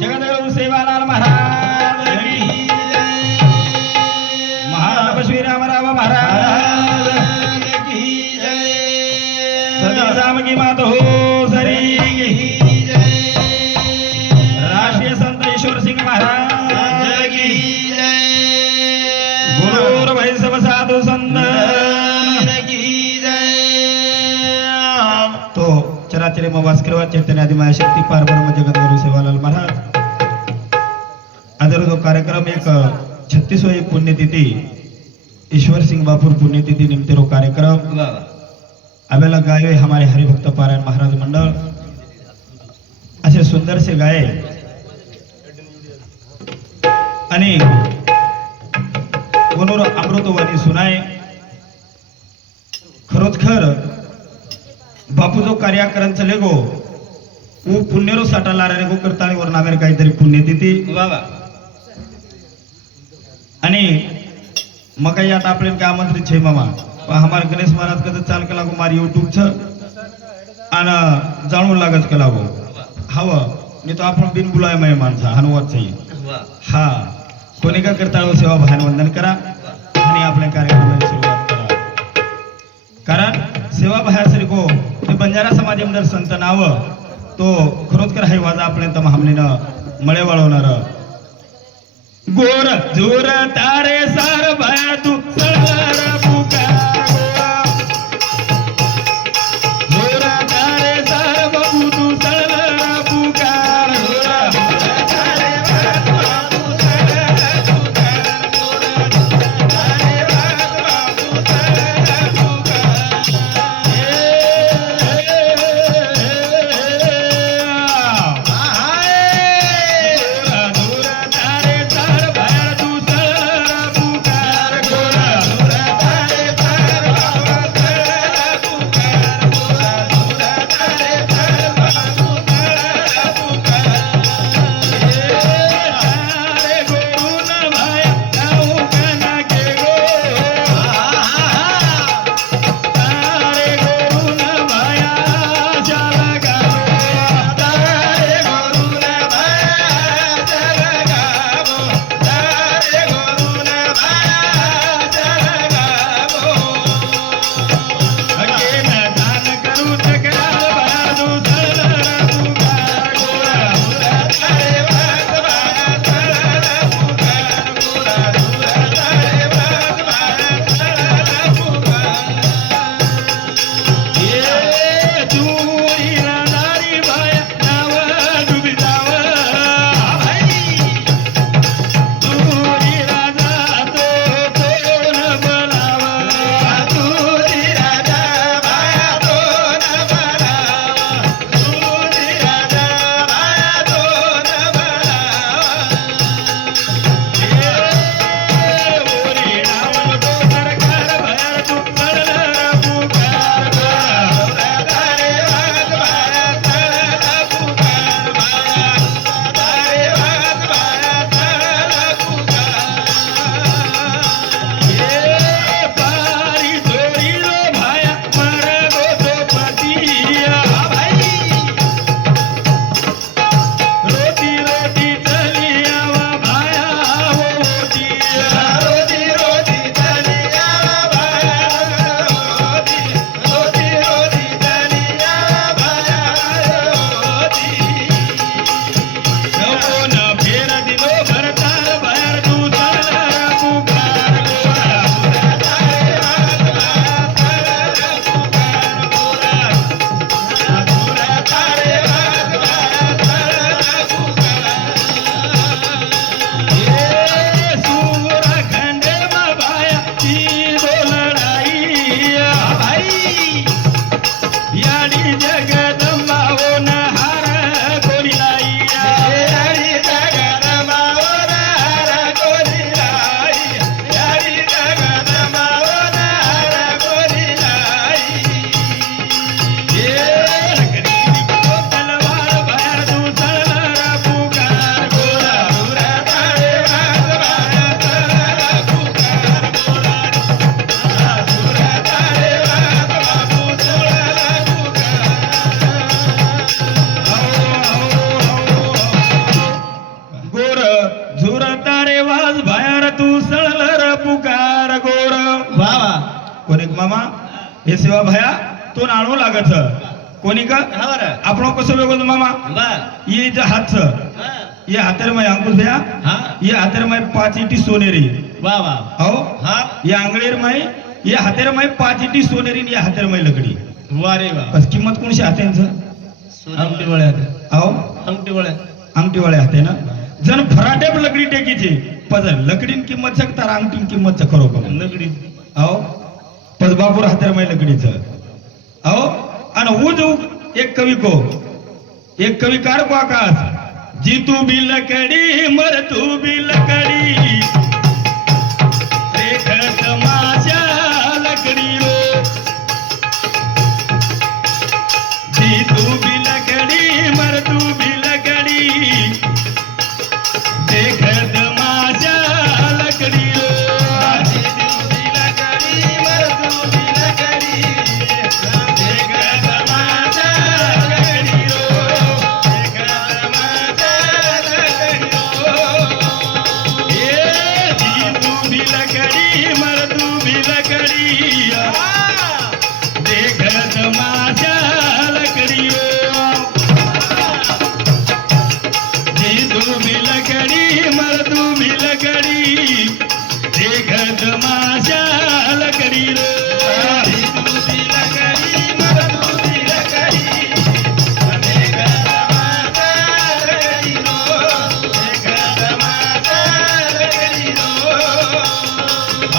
जगद्गुरु सेवालाल महाराज की जय। महाराज श्रीरामराव महाराज की जय। सती जामगी मातो सरी की जय। राष्ट्रीय संत ईश्वर सिंह महाराज की जय। गुरुर वैष्णव साधु संत की जय। तो चराचरे वास करवा चैतन्य आदिमाया शक्ती पार ब्रह्म जगद्गुरु सेवालाल महाराज आदर जो कार्यक्रम एक 36वीं पुण्यतिथि ईश्वर सिंह बापुर पुण्यतिथि निमित्त रो कार्यक्रम अबेला गायो हमारे हरिभक्त पारायण महाराज मंडल असे सुंदर से गाये आणि कोनोर अमृतवाणी सुनाय खरोच खर बापू जो कार्याकरण चले गो वो पुण्यरो साठा लाराने गो करताळी वर नामेर काहीतरी पुण्यतिथी बाबा आणि मग यात आपले काय आमंत्रित छे मामा हमार गणेश महाराज कद चाल केला गो मार YouTube छ आणि जाणून लागच केला गो हव मी तो आपण बिन बुलाय मेहमान छा हनुवत छे हा कोणी का करताळ सेवा भान वंदन करा आणि आपल्या कार्यक्रमाची सुरुवात करा कारण सेवा भायासरी को ते बंजारा समाजामध्ये संत नाव तो खरोच कर हाय वाजा आपल्या तम हमलेनं मळे वळवणार गोर जोर तारे सार भया तू सळर पुकार जोर तारे सार बबू तू सळर पुकार आणू लागत कोणी का આપણો કસો વેગો મામા ये जो हाथ ये हाथर में अंकुश भैया ये हाथर में 5 ईटी सोनेरी वाह वाह आओ ये आंगळेर में ये हाथर में 5 ईटी सोनेरी ये हाथर में लकड़ी वाह रे वाह बस किंमत कोणशी हातेंच अंगठी वळे आओ अंगठी वाले हाते ना जन फराटे लकड़ी टेकीची पद लकडीन किंमत सकता अंगठीन किंमत खरो का लकडी आओ पदबापूर हाथर में लकड़ीच आओ आणि उज एक कवि को एक कविकार को आकाश जीतू भी लकड़ी मर तू भी लकड़ी देख तमाशा लकड़ी रो जीतू भी लकड़ी मर तू भी लकड़ी देख तमाशा लकड़ी रो जीतू भी लकड़ी मर तू भी लकड़ी देख तमाशा लकड़ी रो देख तमाशा लकड़ी रो ये जीतू भी लकड़ी मर तू भी लकड़ी देख तमाशा लकड़ी रो जीतू भी लकड़ी मर तू भी लकड़ी देख तमाशा लकड़ी रो जीतू भी लकड़ी मर तू भी लकड़ी देख तमाशा लकड़ी रो देख तमाशा लकड़ी रो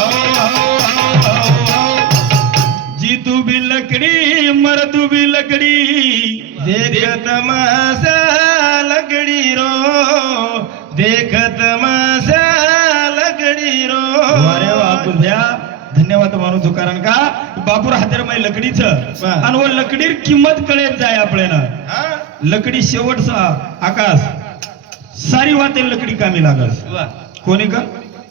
आओ जीतू भी लकड़ी मर तू भी लकड़ी देख तमाशा लकड़ी रो देख तमाशा लकड़ी रो अरे बापूर भैया धन्यवाद मानू तू कारण का बापूर हातेर मै लकडीच आणि व लकडीर किंमत कळेत जाय आपल्याला लकडी शेवटचा आकाश सारी वाते लकडी कामी लागस कोणी का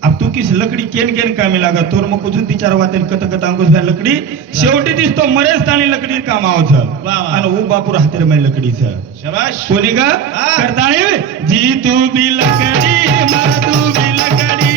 अब तू किस लकडी केन केन कामी लागत तोर मग कुठून ती चार वाते कत कत अंकुश भैया लकडी शेवटी दिसतो मरेच ताणी लकडी काम आवच आणि वो बापूर हातेर मै लकडीच शाबाश कोणी का करताणी जी तू भी लकडी मर तू भी लकडी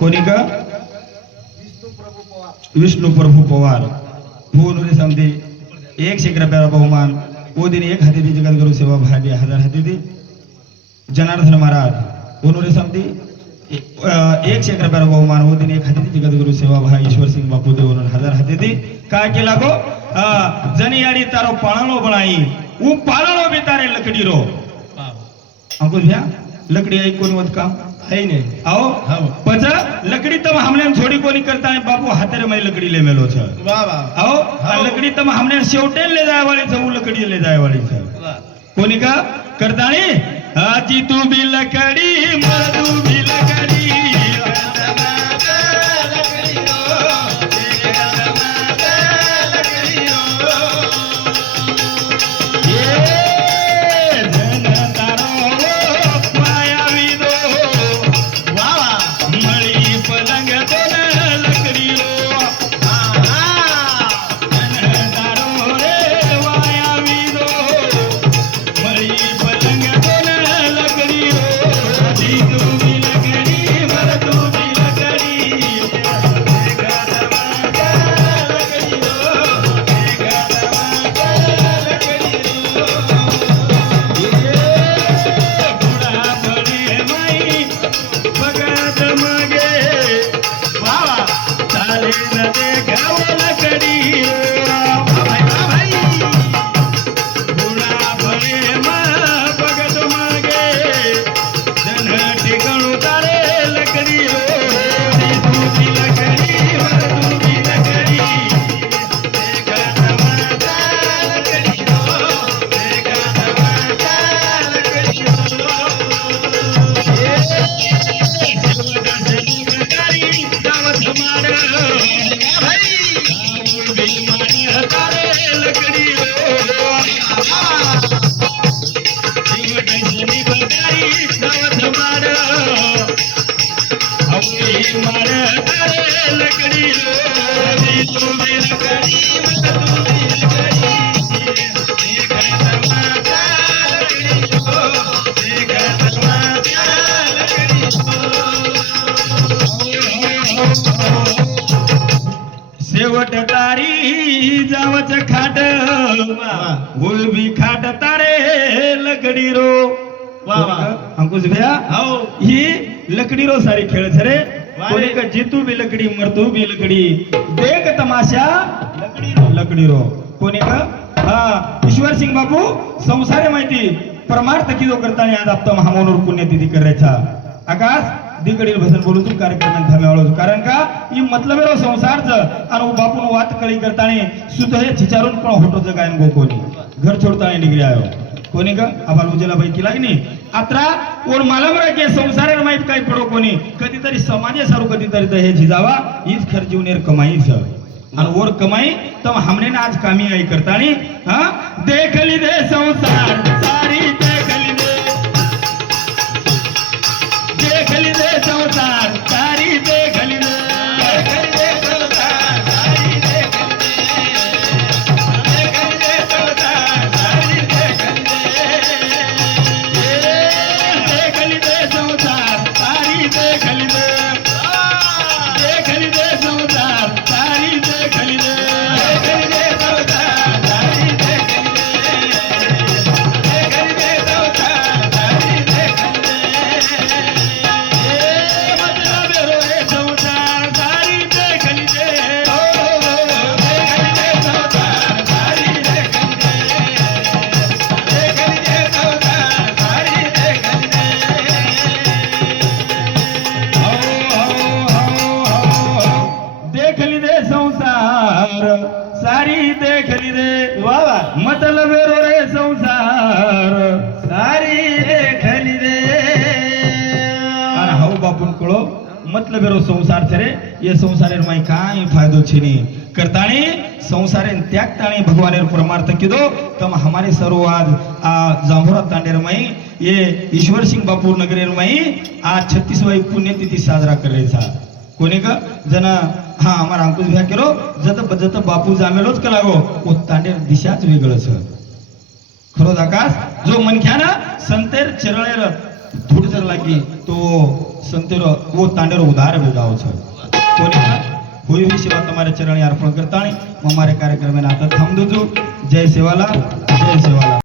कोणी का विष्णू प्रभू पवार भुवनुरी समधी 100 रुपयाला बहुमान वो दिन 1 हाती दी जगद्गुरु सेवा भागी 1000 हाती दी जनार्दन महाराज भुवनुरी समधी 100 रुपयाला बहुमान वो दिन 1 हाती दी जगद्गुरु सेवा भाई ईश्वर सिंह बापू देवरून 1000 हाती दी काय केला गो जनी याडी तारो पाळणो बनाई ऊ पाळणो भी तारे लकडी रो अंकुश भैया लकड़ी आई कोण वत काम है नहीं आओ पच लकड़ी तम हमने छोड़ी कोनी करता है बापू हातेर में लकड़ी ले मेलो छ वाह वाह आओ लकड़ी तम हमने शेवटे ले जाय वाली छ ऊ लकड़ी ले जाय वाली छ कोनी का करता नहीं आजी तू भी लकड़ी मर तू भी लकड़ी लकड़ी शेवट तारी जावच खाट उलबी खाट तारे लकडी रो वा वा. अंकुश भैया हो ही लकडी रो सारी खेळ रे वा कोणी रे. का जीतू बी लकडी मरतू बी लकडी देख तमाशा लकडी रो. लकडी रो कोणी का हा ईश्वर सिंग बापू संसारे माहिती परमार्थ किदो करताना आज आपता महामोनूर पुण्यतिथी करायचा आकाश दिकडील भजन बोलू तू कार्यक्रम थांबवलो कारण का ही मतलब संसारचं आणि बापून वात कळी करताना सुद्धा हे चिचारून पण होटोचं गायन गो कोणी घर सोडताना निघले आयो कोणी का आबाल उजेला बाई की लागनी आत्रा कोण मला बरं की संसाराला माहित काही पडो कोणी कधीतरी समाजे सारू कधीतरी तर हे झिजावा हीच खर जीवनेर कमाईच आणि वर कमाई तर हमने ना आज कामी आई करतानी हा देखली दे संसार सारी देखली दे देखली दे संसार सारी देखली दे देखली दे संसार सारी देखली दे देखली दे संसार सारी देखली दे देखली दे संसार सारी देखली दे देखली दे संसार सारी देखली दे देखली दे संसार सारी देखली दे देखली दे संसार सारी देखली दे मतलब रो संसार सारी देखली दे देखली दे संसार सारी देखली दे देखली दे संसार सारी देखली दे देखली दे संसार सारी देखली दे वा वा. मतलब रो रे संसार सारी देखली दे. અને હાઉ બાપુન કળો મતલબ એરો સંસાર છે રે એ સંસારે માં કાઈ ફાયદો છે ની કરતાણી સંસારે ત્યાગતાણી ભગવાને પરમાર્થ કીધો તમ હમારે સરોવાદ આ જાંભોરા તાંડેર માં એ ઈશ્વર સિંહ બાપુ નગરેર માં આ 36મી પુણ્યતિથિ સાજરા કરે છે કોને ક जना हा અમારા અંકુશ ભ્યા કેરો જત બાપુ જામેલો જ કલાગો ઓ તાંડેર દિશા જ વેગળ છે खरो आकाश जो मनख्याना संतेर चरळेर धूळ जर लागी तो संतेर वो तांडेर उधार बेगाव छ कोणी होई हुई सेवा तुम्हारे चरणी अर्पण करताणी हमारे कार्यक्रम में आता थम दो जय सेवाला जय सेवाला